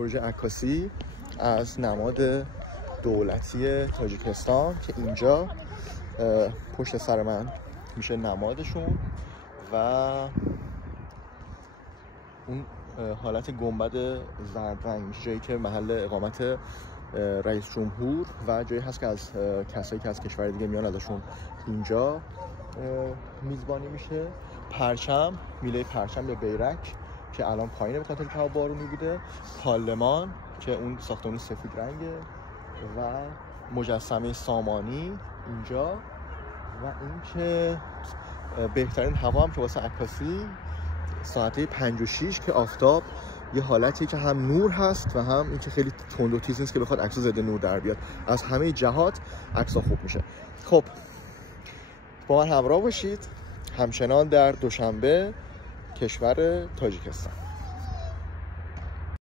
پروژه عکاسی از نماد دولتی تاجیکستان که اینجا پشت سر من میشه نمادشون و اون حالت گنبد زرد رنگ میشه جایی که محل اقامت رئیس جمهور و جایی هست که از کسایی که از کشور دیگه میان ازشون اینجا میزبانی میشه. پرچم، میله پرچم یا بیرک که الان پایینه به خاطر که بارونی بوده. پارلمان که اون ساختمون سفید رنگه و مجسمه سامانی اینجا و این که بهترین هوا هم که واسه عکاسی ساعته 5:06 که آفتاب یه حالتی که هم نور هست و هم این که خیلی تند و تیز نیست که بخواد عکس ضد نور در بیاد. از همه جهات عکس‌ها خوب میشه. خب با من همراه باشید همچنان در دوشنبه کشور تاجیکستان.